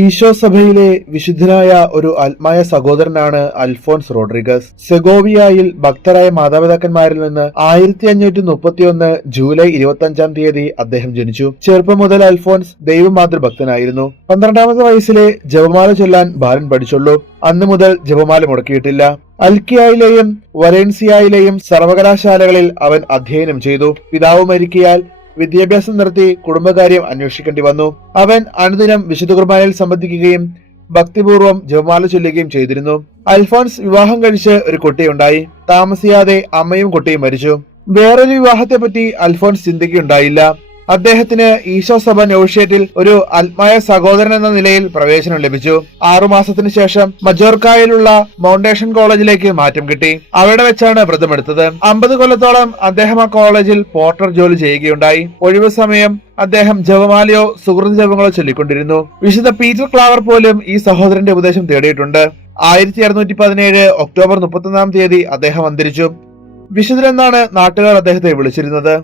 ഈശോ സഭയിലെ വിശുദ്ധനായ ഒരു ആത്മായ സഹോദരനാണ് അൽഫോൻസ് റോഡ്രിഗസ്. സെഗോവിയയിൽ ഭക്തരായ മാതാപിതാക്കന്മാരിൽ നിന്ന് 1531 ജൂലൈ 25 അദ്ദേഹം ജനിച്ചു. ചെറുപ്പം മുതൽ അൽഫോൻസ് ദൈവമാതൃഭക്തനായിരുന്നു. 12ാമത്തെ വയസ്സിലെ ജപമാല ചൊല്ലാൻ ബാലൻ പഠിച്ചുള്ളൂ. അന്നു മുതൽ ജപമാല മുടക്കിയിട്ടില്ല. അൽക്കിയയിലെയും വലേൻസിയയിലെയും സർവകലാശാലകളിൽ അവൻ അധ്യയനം ചെയ്തു. പിതാവ് മരിക്കയാൽ വിദ്യാഭ്യാസം നിർത്തി കുടുംബകാര്യം അന്വേഷിക്കേണ്ടി വന്നു. അവൻ അനുദിനം വിശുദ്ധ കുർബാനയിൽ സംബന്ധിക്കുകയും ഭക്തിപൂർവ്വം ജപമാല ചൊല്ലുകയും ചെയ്തിരുന്നു. അൽഫോൻസ് വിവാഹം കഴിച്ച് ഒരു കുട്ടിയുണ്ടായി. താമസിയാതെ അമ്മയും കുട്ടിയും മരിച്ചു. വേറൊരു വിവാഹത്തെപ്പറ്റി അൽഫോൻസ് ചിന്തിക്കുകയുണ്ടായില്ല. അദ്ദേഹത്തിന് ഈശോ സഭ നോവിഷ്യേറ്റിൽ ഒരു ആത്മായ സഹോദരൻ എന്ന നിലയിൽ പ്രവേശനം ലഭിച്ചു. 6 മാസത്തിനു ശേഷം മജോർക്കായിലുള്ള മൗണ്ടേഷൻ കോളേജിലേക്ക് മാറ്റം കിട്ടി. അവിടെ വെച്ചാണ് വ്രതമെടുത്തത്. 50 കൊല്ലത്തോളം അദ്ദേഹം ആ കോളേജിൽ പോർട്ടർ ജോലി ചെയ്യുകയുണ്ടായി. ഒഴിവു സമയം അദ്ദേഹം ജപമാലയോ സുഹൃത്ത് ജപങ്ങളോ ചൊല്ലിക്കൊണ്ടിരുന്നു. വിശുദ്ധ പീറ്റർ ക്ലാവർ പോലും ഈ സഹോദരന്റെ ഉപദേശം തേടിയിട്ടുണ്ട്. 1617 ഒക്ടോബർ 31 അദ്ദേഹം അന്തരിച്ചു. വിശുദ്ധനെന്നാണ് നാട്ടുകാർ അദ്ദേഹത്തെ വിളിച്ചിരുന്നത്.